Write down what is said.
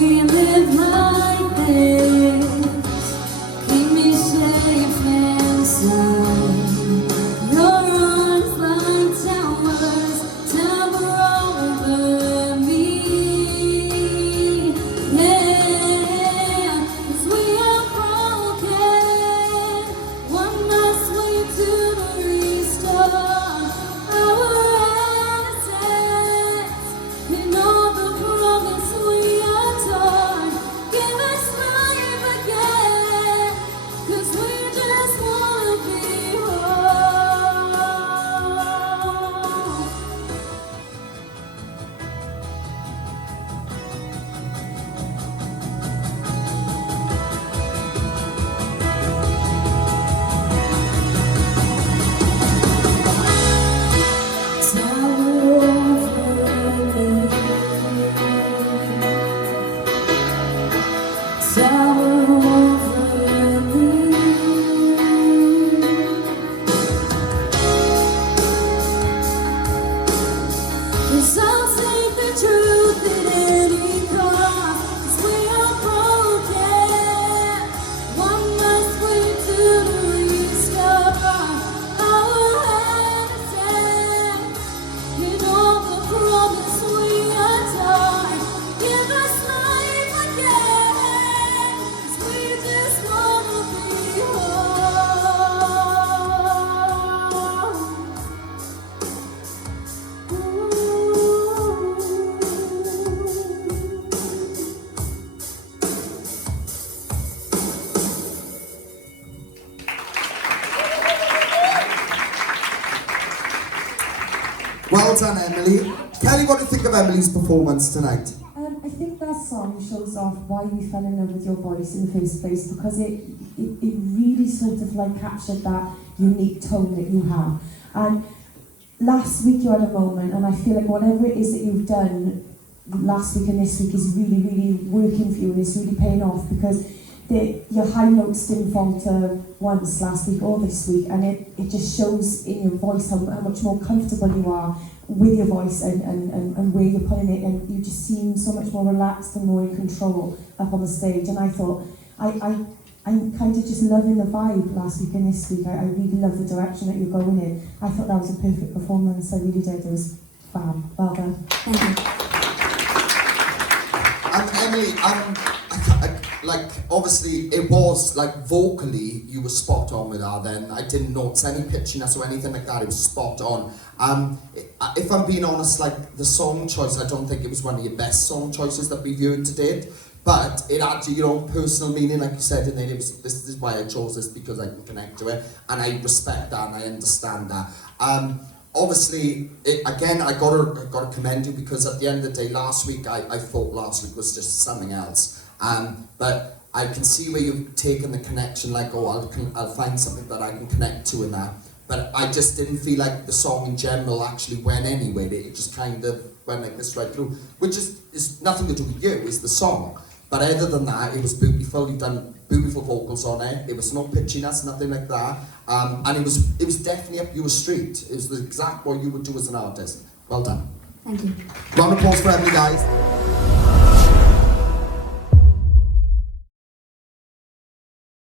we live like this. Keep me safe inside your arms like towers, tower over me. Yeah, 'cause we are broken. One must wait to restore our assets. In all the promise we adore, give us life again, 'cause we just wanna be whole. Tower over me. Cause I'll take the truth at any cost, 'cause we are broken. One must wait to restore our innocence. In all the promise we adore, give us life again, 'cause we just wanna be whole. Well done, Emily. Kelly, what do you think of Emily's performance tonight? I think that song shows off why we fell in love with your voice in the first place, because it really sort of like captured that unique tone that you have. And last week you had a moment, and I feel like whatever it is that you've done last week and this week is really, really working for you, and it's really paying off, because your high notes didn't falter once last week or this week, and it just shows in your voice how much more comfortable you are with your voice and where you're putting it, and you just seem so much more relaxed and more in control up on the stage. And I thought, I'm kind of just loving the vibe last week and this week. I really love the direction that you're going in. I thought that was a perfect performance. I really did. It was fab. Well done. Thank you. Emily, like, obviously, it was, like, vocally, you were spot on with her then. I didn't notice any pitchiness or anything like that. It was spot on. If I'm being honest, like, the song choice, I don't think it was one of your best song choices that we've heard to date. But it had your own personal meaning, like you said, and then it was, this is why I chose this, because I can connect to it. And I respect that and I understand that. Obviously, again, I gotta commend you, because at the end of the day, last week, I thought last week was just something else. But I can see where you've taken the connection, like, oh, I'll find something that I can connect to in that. But I just didn't feel like the song in general actually went anywhere. It just kind of went like this right through, which is nothing to do with you, it's the song. But other than that, it was beautiful. You've done beautiful vocals on it. There was no pitchiness, nothing like that. And it was definitely up your street. It was the exact what you would do as an artist. Well done. Thank you. Round of applause for Emily, guys.